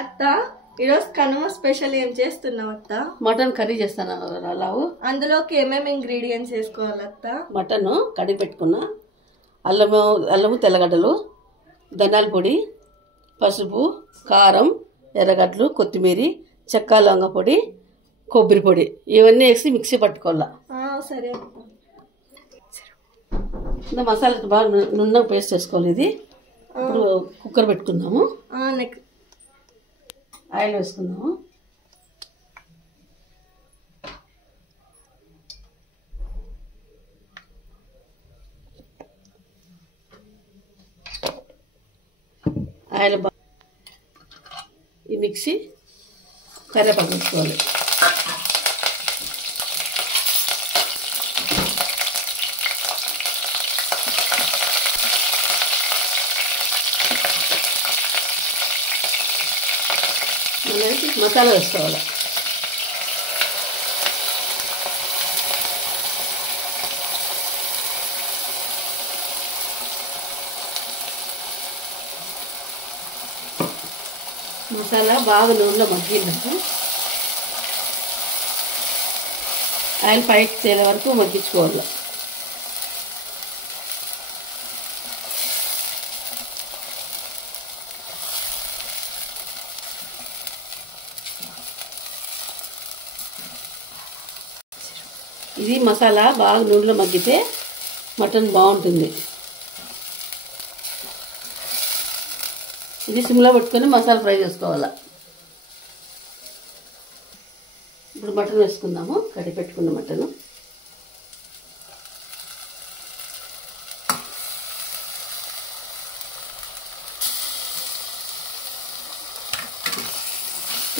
అత్త ఈరోజు కనుమ స్పెషల్ ఏం చేస్తున్నావు అత్త? మటన్ కర్రీ చేస్తాను అలావు. అందులోకి ఏమేమి ఇంగ్రీడియంట్స్ వేసుకోవాలి అత్త? మటన్ కడిగి పెట్టుకున్నా, అల్లము తెల్లగడ్డలు, ధనియాల పొడి, పసుపు, కారం, ఎర్రగడ్డలు, కొత్తిమీర, చెక్క లవంగ పొడి, కొబ్బరి పొడి ఇవన్నీ వేసి మిక్సీ పట్టుకోవాలా. సరే. మసాలా బాగా నున్నగా పేస్ట్ వేసుకోవాలి. ఇది ఇప్పుడు కుక్కర్ పెట్టుకున్నాము. ఆయిల్ వేసుకుందాము. ఆయిల్ ఈ మిక్సీ కరివేపాకు వేసుకోవాలి. మసాలా వేసుకోవాలి. మసాలా బాగా నూనెలో మగ్గిందాక ఆయిల్ పైకి తేలే వరకు మగ్గించుకోవాలి. ఇది మసాలా బాగా నూనెలో మగ్గితే మటన్ బాగుంటుంది. ఇది సిమ్లో పెట్టుకొని మసాలా ఫ్రై చేసుకోవాలి. ఇప్పుడు మటన్ వేసుకుందాము. కడిగి పెట్టుకున్న మటన్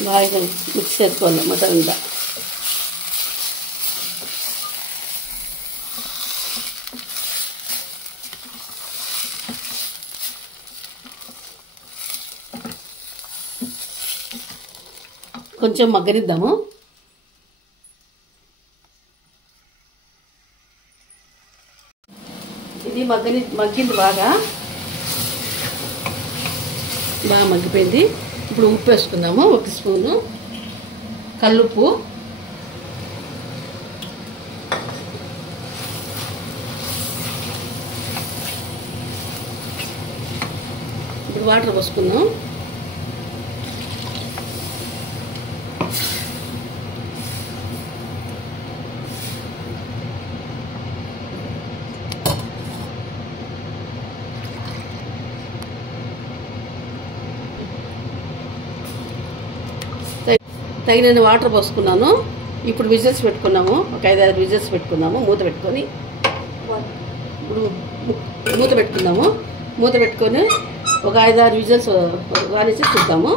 బాగా మిక్స్ చేసుకోవాలి. మటన్ అంతా కొంచెం మగ్గనిద్దాము. ఇది మగ్గింది బాగా మగ్గిపోయింది. ఇప్పుడు ఉప్పు వేసుకుందాము. 1 స్పూను కల్లుప్పు, ఇప్పుడు వాటర్ పోసుకుందాం. తగినన్ని వాటర్ పోసుకున్నాను. ఇప్పుడు విజిల్స్ పెట్టుకున్నాము. ఒక 5-6 విజిల్స్ పెట్టుకున్నాము. మూత పెట్టుకొని ఇప్పుడు మూత పెట్టుకున్నాము. మూత పెట్టుకొని ఒక 5-6 విజిల్స్ వానిచ్చి చూద్దాము.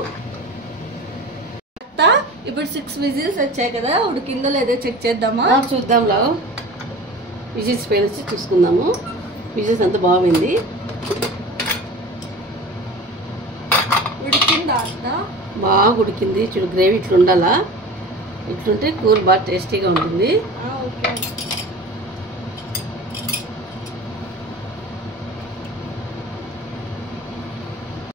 ఇప్పుడు 6 విజిల్స్ వచ్చాయి కదా, ఉడికిందో లేదో చెక్ చేద్దామా? చూద్దాం. లాగా విజిల్స్ పైన వచ్చి చూసుకుందాము. విజిల్స్ అంతా బాగుంది. ఉడికిందా అత్త? బాగా ఉడికింది. చూడు గ్రేవీ ఇట్లా ఉండాలా. ఇట్లుంటే కూర బాగా టేస్టీగా ఉంటుంది. ఓకే.